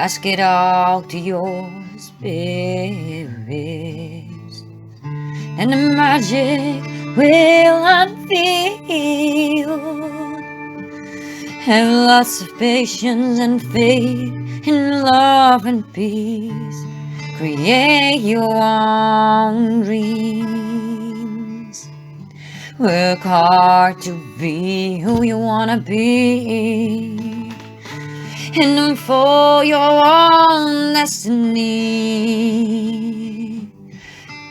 ask it all to your spirit, and the magic will unveil. Have lots of patience and faith in love and peace. Create your own dreams. Work hard to be who you wanna be, and for your own destiny,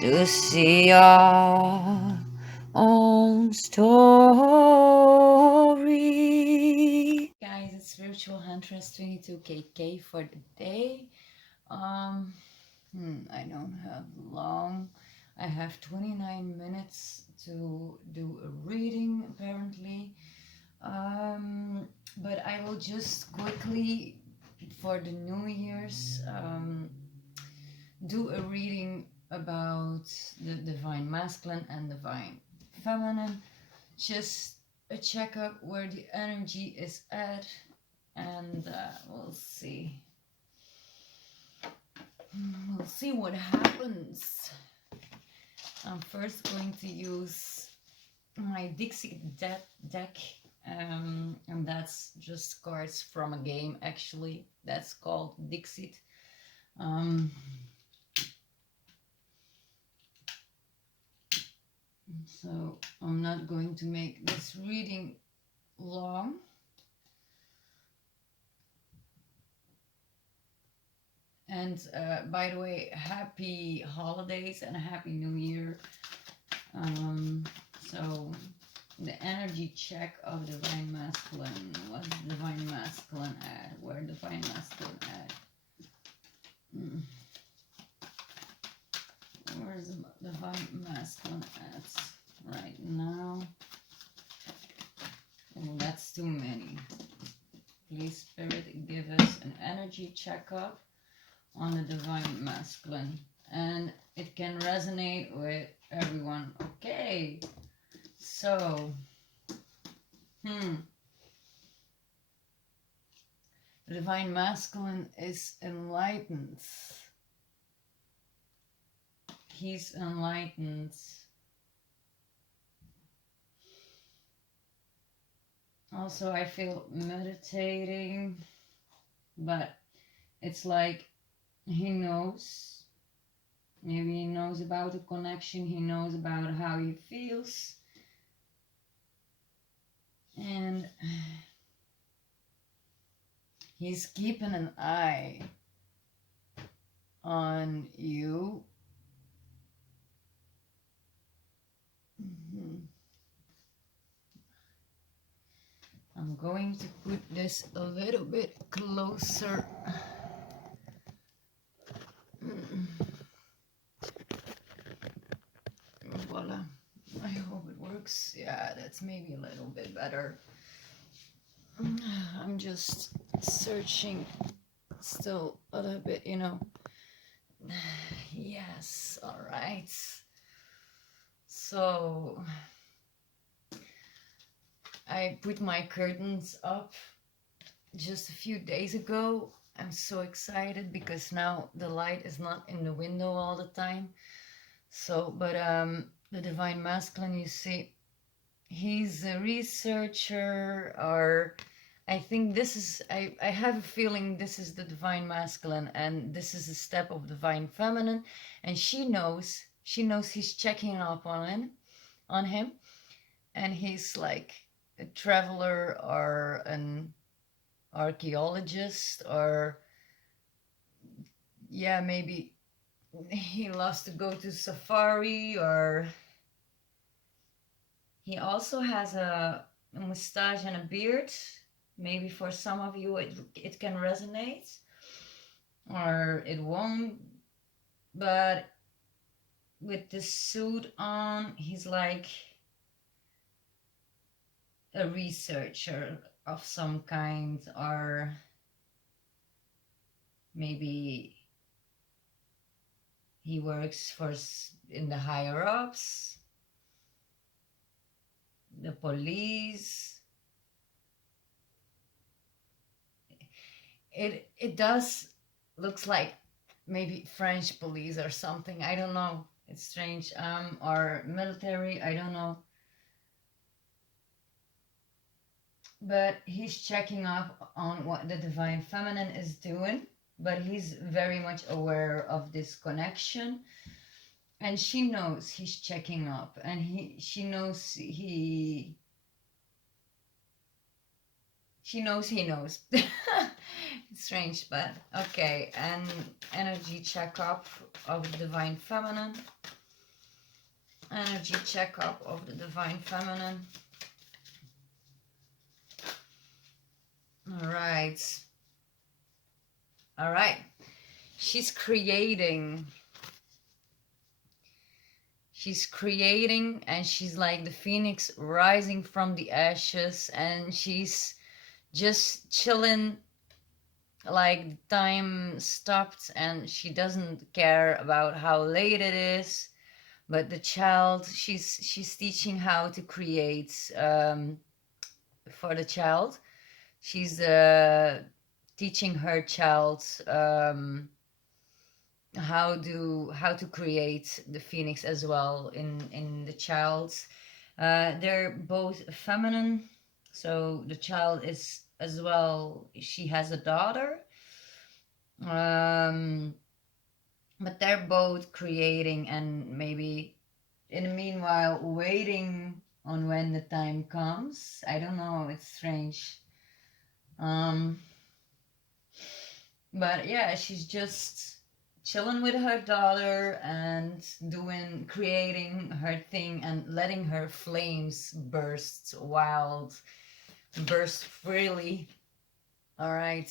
to see your own story. Guys, it's Spiritual Huntress 22KK for the day. I don't have long. I have 29 minutes to do a reading apparently. But I will just quickly, for the New Year's, do a reading about the Divine Masculine and Divine Feminine. Just a checkup where the energy is at, and we'll see. We'll see what happens. I'm first going to use my Dixie deck, and that's just cards from a game actually. That's called Dixit. So I'm not going to make this reading long. And by the way, happy holidays and a happy new year. So the energy check of Divine Masculine. What's Divine Masculine at? Where Divine Masculine at? Where's the Divine Masculine at right now? Oh, that's too many. Please, Spirit, give us an energy checkup on the Divine Masculine, and it can resonate with everyone. Okay, so the Divine Masculine is enlightened. He's enlightened. Also, I feel meditating, but it's like he knows. Maybe he knows about the connection. He knows about how he feels. And he's keeping an eye on you. I'm going to put this a little bit closer. Voila. I hope it works. Yeah, that's maybe a little bit better. I'm just searching still a little bit, you know. Yes, all right. So I put my curtains up just a few days ago. I'm so excited because now the light is not in the window all the time. So, but the Divine Masculine, you see, he's a researcher, or I think this is, I have a feeling this is the Divine Masculine, and this is a step of Divine Feminine, and she knows he's checking up on him, and he's like a traveler or an archaeologist, or yeah, maybe he loves to go to safari, or he also has a mustache and a beard. Maybe for some of you it can resonate, or it won't. But with this suit on, he's like a researcher of some kind, or maybe he works for in the higher ups, the police. It does looks like maybe French police or something. I don't know. It's strange. Or military. I don't know. But he's checking up on what the divine feminine is doing. But he's very much aware of this connection, and she knows he's checking up, and she knows he knows. It's strange, but okay. And energy checkup of the divine feminine. Energy checkup of the divine feminine. All right. All right. She's creating. She's creating, and she's like the phoenix rising from the ashes, and she's just chilling, like time stopped, and she doesn't care about how late it is. But the child, she's teaching how to create, for the child. She's teaching her child, how to create the phoenix as well in the child's. They're both feminine, so the child is as well. She has a daughter, um, but they're both creating, and maybe in the meanwhile waiting on when the time comes. I don't know. It's strange. Um, but yeah, she's just chilling with her daughter and creating her thing and letting her flames burst freely. All right.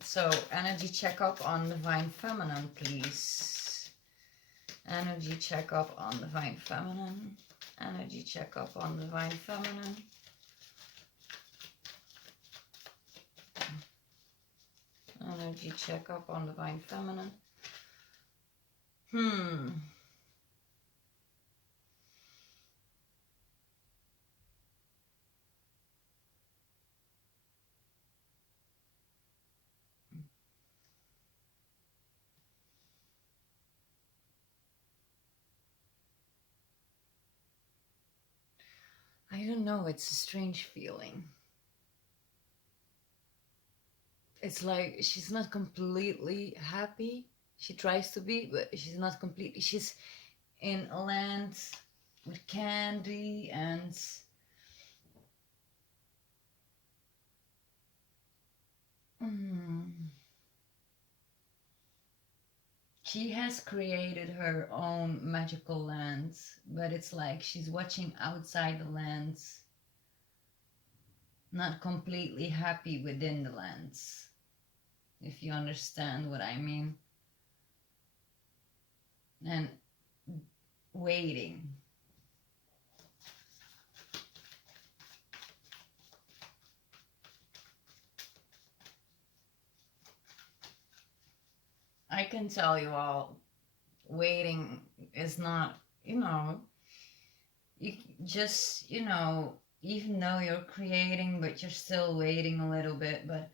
So energy checkup on divine feminine, please. Energy checkup on divine feminine. Energy checkup on divine feminine. Energy checkup on divine feminine. I don't know. It's a strange feeling. It's like she's not completely happy. She tries to be, but she's not completely. She's in a land with candy and she has created her own magical lands, but it's like she's watching outside the lands, not completely happy within the lands, if you understand what I mean. And waiting. I can tell you all, waiting is not, you just, even though you're creating, but you're still waiting a little bit. But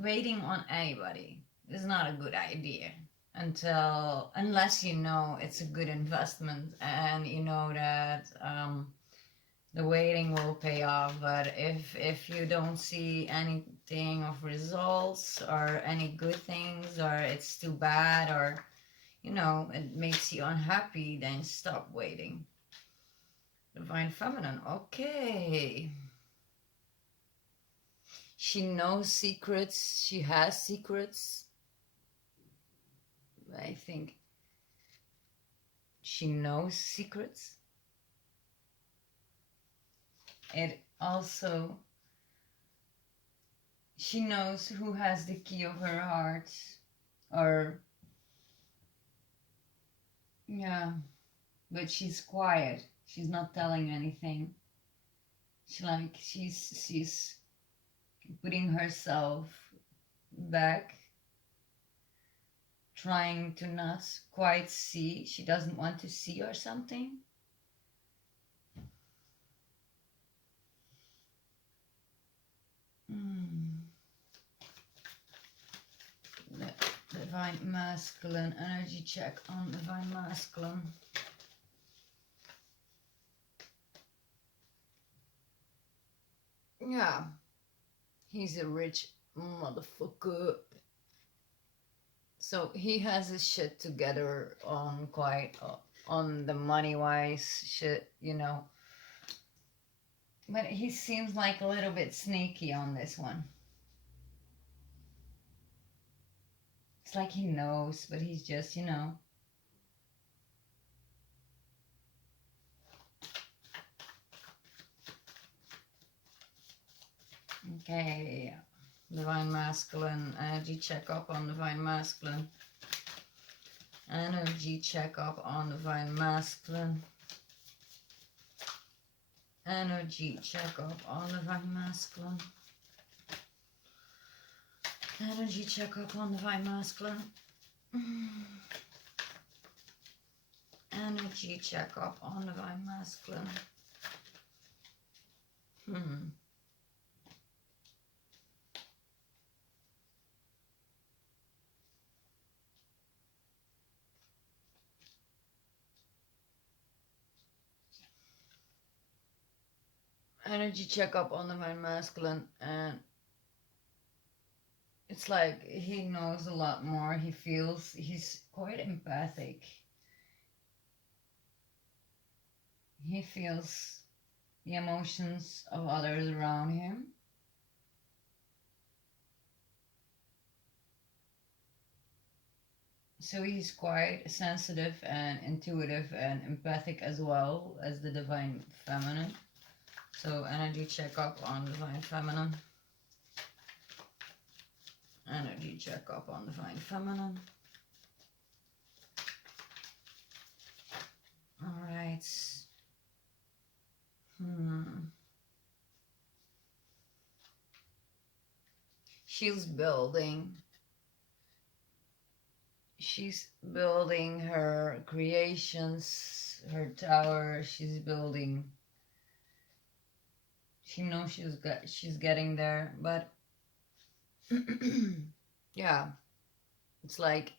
waiting on anybody is not a good idea unless you know it's a good investment, and you know that the waiting will pay off. But if you don't see anything of results or any good things, or it's too bad, or it makes you unhappy, then stop waiting. Divine feminine. Okay. She knows secrets. She has secrets. I think she knows secrets. It also, she knows who has the key of her heart, or yeah, but she's quiet. She's not telling anything. She's putting herself back, trying to not quite see. She doesn't want to see or something. Divine Masculine, energy check on Divine Masculine. Yeah, he's a rich motherfucker. So he has his shit together on quite on the money wise shit, you know. But he seems like a little bit sneaky on this one. It's like he knows, but he's just, you know. Okay, Divine Masculine, energy checkup on Divine Masculine. Energy checkup on Divine Masculine. Energy checkup on Divine Masculine. Energy checkup on Divine Masculine. Energy checkup on Divine Masculine. Energy checkup on Divine Masculine, and it's like he knows a lot more. He feels, he's quite empathic. He feels the emotions of others around him. So he's quite sensitive and intuitive and empathic as well as the Divine Feminine. So energy checkup on Divine Feminine. Energy checkup on Divine Feminine. Alright. She's building her creations, her tower. She's building. She knows she's getting there, but yeah, it's like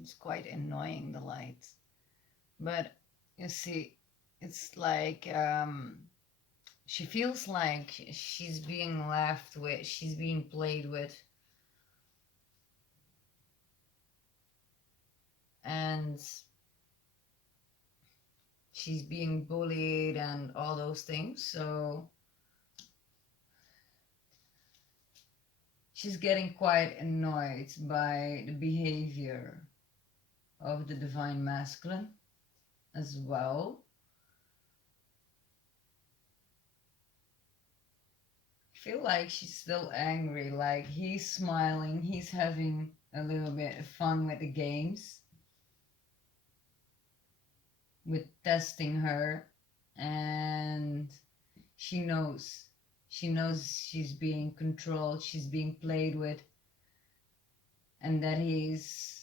it's quite annoying, the light. But you see, it's like she feels like she's being laughed with, she's being played with, and she's being bullied and all those things. So she's getting quite annoyed by the behavior of the Divine Masculine as well. I feel like she's still angry, like he's smiling, he's having a little bit of fun with the games, with testing her, and she knows she's being controlled, she's being played with, and that he's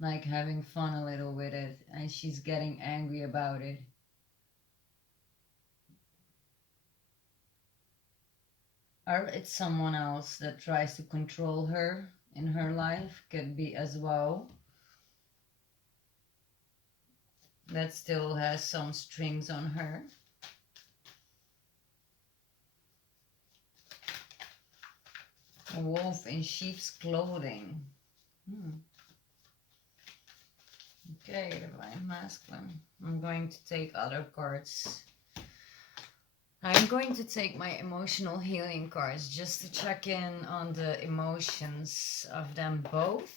like having fun a little with it, and she's getting angry about it. Or it's someone else that tries to control her in her life, could be as well. That still has some strings on her. A wolf in sheep's clothing. Okay, Divine Masculine. I'm going to take other cards. I'm going to take my emotional healing cards just to check in on the emotions of them both.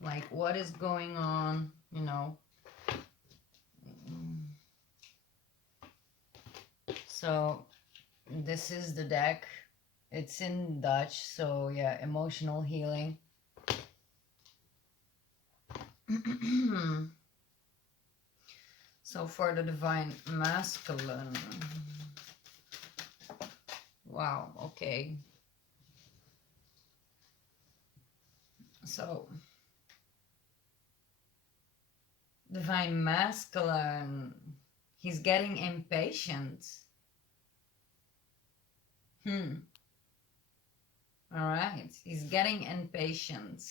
Like what is going on, you know. So this is the deck. It's in Dutch, so yeah, emotional healing. So for the Divine Masculine, wow, okay. So divine masculine, he's getting impatient. Hmm. All right. He's getting impatient.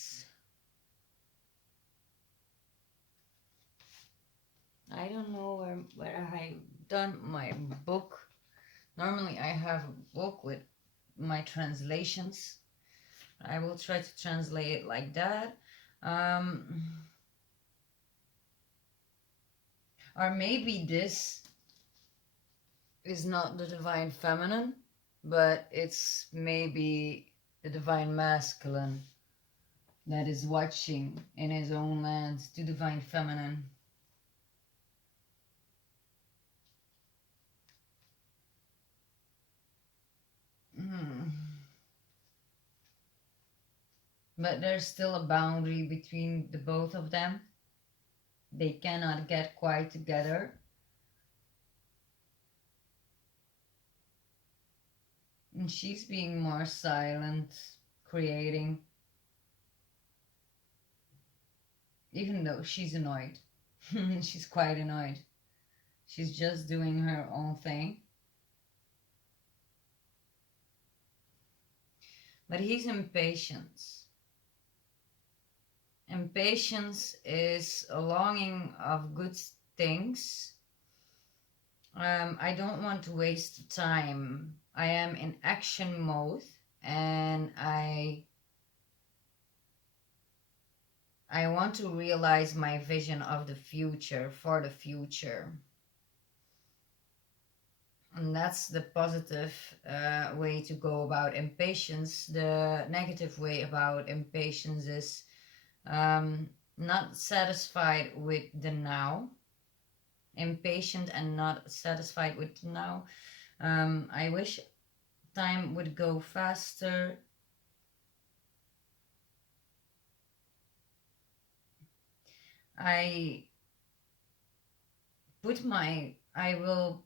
I don't know where I done my book. Normally I have a book with my translations. I will try to translate it like that. Um, or maybe this is not the divine feminine, but it's maybe the divine masculine that is watching in his own land to divine feminine. Hmm. But there's still a boundary between the both of them. They cannot get quite together. And she's being more silent, creating, even though she's annoyed. She's quite annoyed. She's just doing her own thing. But he's impatient. Impatience is a longing of good things. I don't want to waste time. I am in action mode, and I want to realize my vision of the future for the future. And that's the positive way to go about impatience. The negative way about impatience is not satisfied with the now, impatient and not satisfied with the now. I wish time would go faster. I I will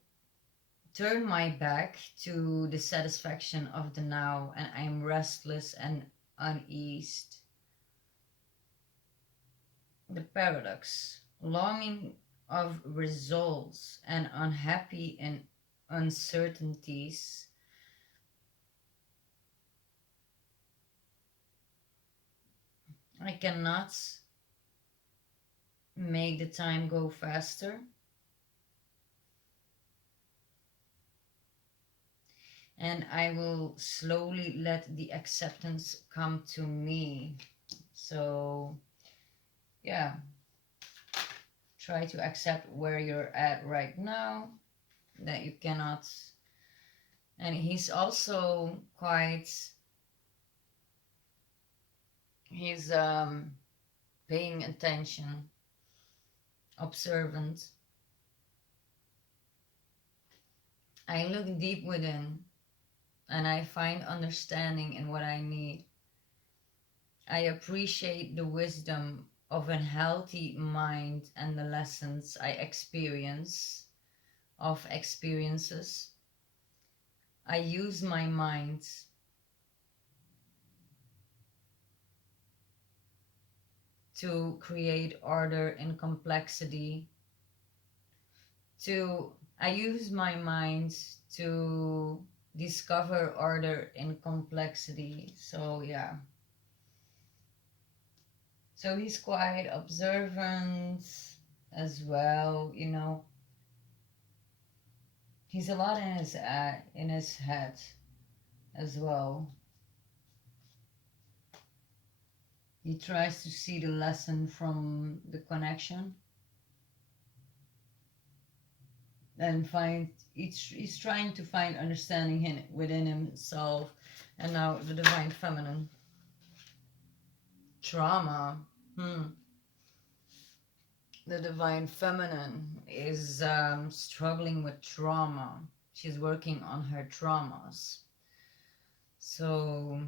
turn my back to the satisfaction of the now, and I am restless and uneased. The paradox, longing of results and unhappy in uncertainties. I cannot make the time go faster, and I will slowly let the acceptance come to me. So, yeah, try to accept where you're at right now, that you cannot. And he's also quite, he's paying attention, observant. I look deep within and I find understanding in what I need. I appreciate the wisdom of a healthy mind and the lessons I experience of experiences. I use my mind to create order in complexity. To I use my mind to discover order in complexity. So yeah. So he's quite observant as well, you know. He's a lot in his head as well. He tries to see the lesson from the connection and find he's trying to find understanding within himself. And now the divine feminine trauma. The divine feminine is struggling with trauma. She's working on her traumas. So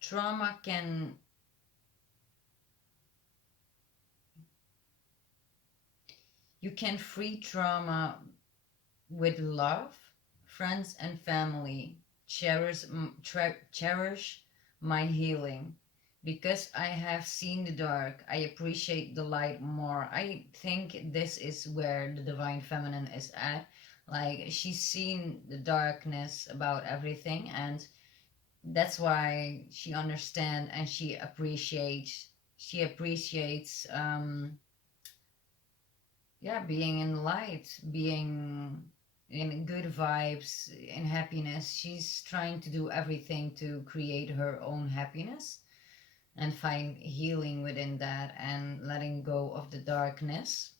trauma can, you can free trauma with love, friends and family cherish my healing. Because I have seen the dark, I appreciate the light more. I think this is where the divine feminine is at. Like she's seen the darkness about everything, and that's why she understands and she appreciates yeah, being in light, being in good vibes, in happiness. She's trying to do everything to create her own happiness and find healing within that and letting go of the darkness.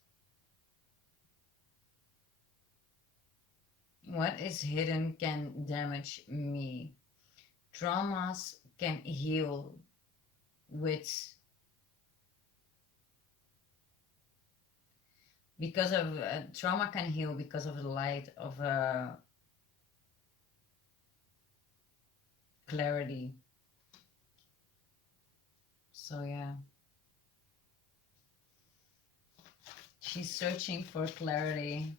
What is hidden can damage me. Traumas can heal with because of trauma can heal because of the light of clarity. So yeah, she's searching for clarity,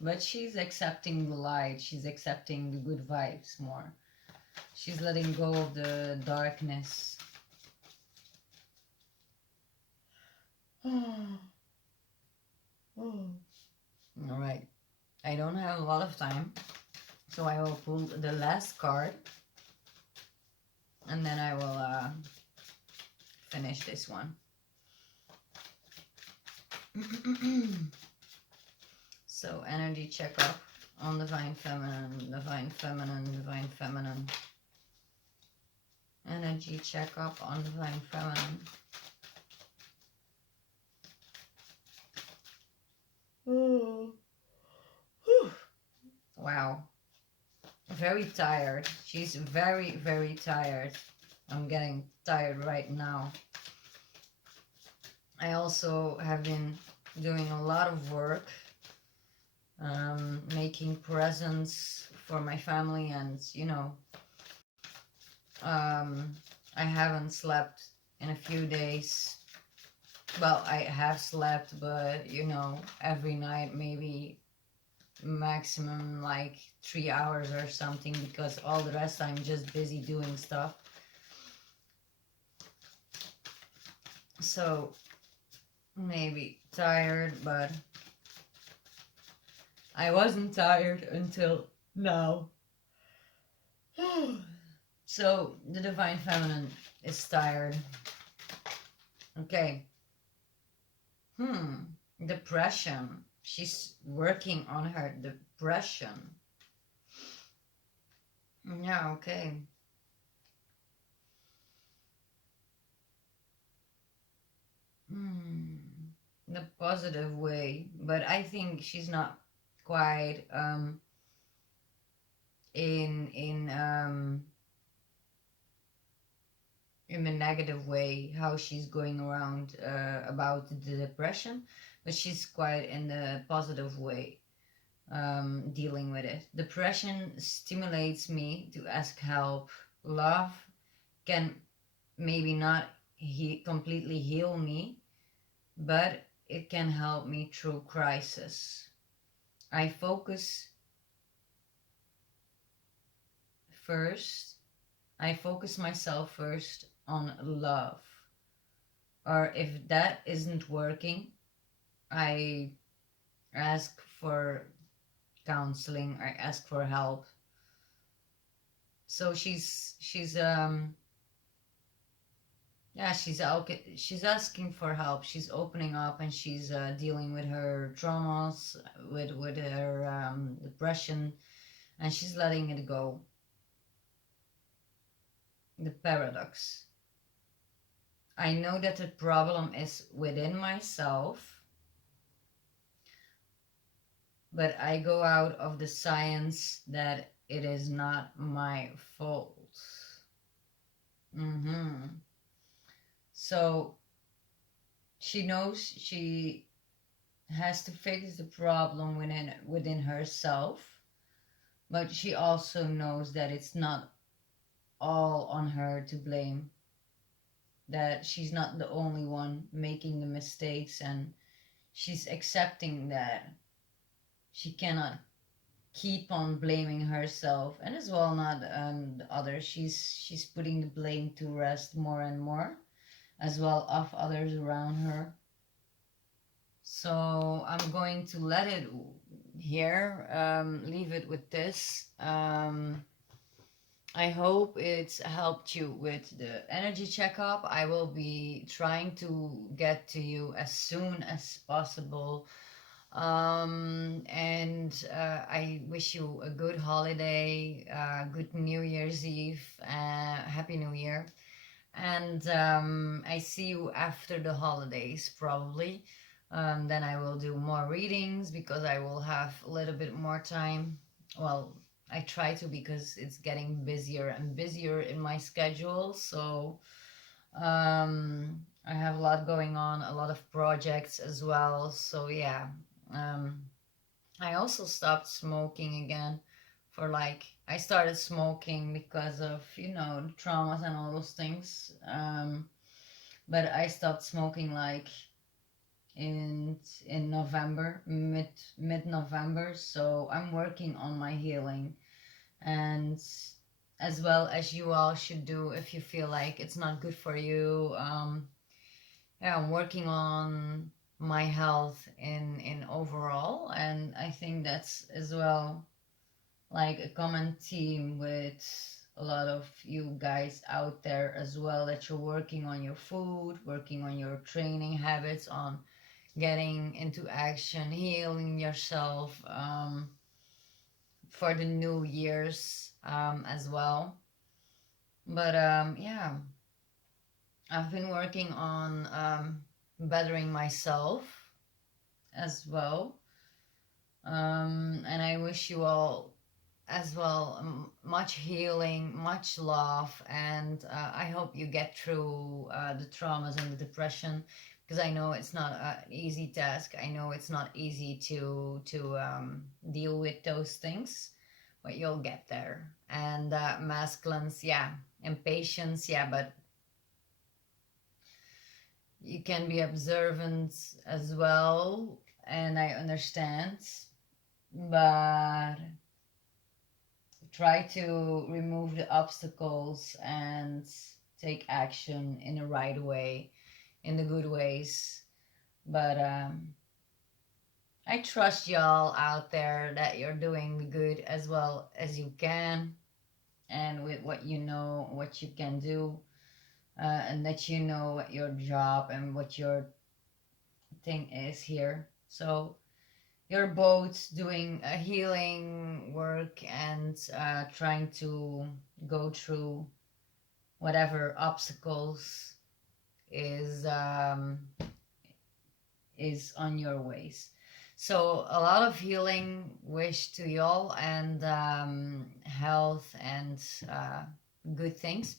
but she's accepting the light. She's accepting the good vibes more. She's letting go of the darkness. All right, I don't have a lot of time, so I will pull the last card, and then I will finish this one. So energy checkup on divine feminine, divine feminine, divine feminine. Energy checkup on divine feminine. Oh. Wow. Very tired. She's very, very tired. I'm getting tired right now. I also have been doing a lot of work, making presents for my family, and I haven't slept in a few days. Well, I have slept, but every night maybe maximum like 3 hours or something, because all the rest I'm just busy doing stuff. So maybe tired, but I wasn't tired until now. So the divine feminine is tired. Okay. Depression. She's working on her depression. Yeah, okay. The positive way, but I think she's not quite in in a negative way how she's going around about the depression, but she's quite in the positive way dealing with it. Depression stimulates me to ask help. Love can maybe not completely heal me, but it can help me through crisis. I focus first, I focus myself first on love. Or if that isn't working, I ask for counseling, I ask for help. So she's yeah, she's asking for help. She's opening up, and she's dealing with her traumas, with her depression, and she's letting it go. The paradox. I know that the problem is within myself, but I go out of the science that it is not my fault. So she knows she has to fix the problem within herself, but she also knows that it's not all on her to blame, that she's not the only one making the mistakes, and she's accepting that. she cannot keep on blaming herself, and as well not the others. She's putting the blame to rest more and more, as well of others around her. So I'm going to let it here, leave it with this. I hope it's helped you with the energy checkup. I will be trying to get to you as soon as possible. And I wish you a good holiday, good New Year's Eve, Happy New Year. And I see you after the holidays, probably. Then I will do more readings because I will have a little bit more time. Well, I try to because it's getting busier and busier in my schedule. So I have a lot going on, a lot of projects as well. So yeah, um, I also stopped smoking again for like, I started smoking because of, traumas and all those things. But I stopped smoking like in November, mid November. So I'm working on my healing, and as well as you all should do if you feel like it's not good for you. Yeah, I'm working on my health in overall, and I think that's as well like a common theme with a lot of you guys out there as well, that you're working on your food, working on your training habits, on getting into action, healing yourself, for the new years, as well. But yeah, I've been working on bettering myself as well. And I wish you all as well much healing, much love, and I hope you get through the traumas and the depression, because I know it's not an easy task. I know it's not easy to deal with those things, but you'll get there. And masculines, yeah, impatience, yeah, but you can be observant as well, and I understand, but try to remove the obstacles and take action in the right way, in the good ways. But I trust y'all out there that you're doing the good as well as you can, and with what you know, what you can do, and that you know what your job and what your thing is here. So you're both doing a healing work and trying to go through whatever obstacles is um, is on your ways. So a lot of healing wish to y'all, and health and uh, good things,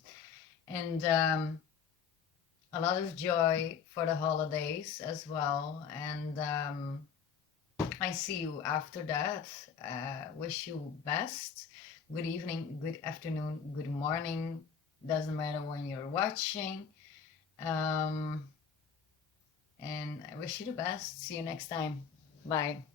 and a lot of joy for the holidays as well. And I see you after that. Wish you best. Good evening, good afternoon, good morning. Doesn't matter when you're watching. Um, and I wish you the best. See you next time. Bye.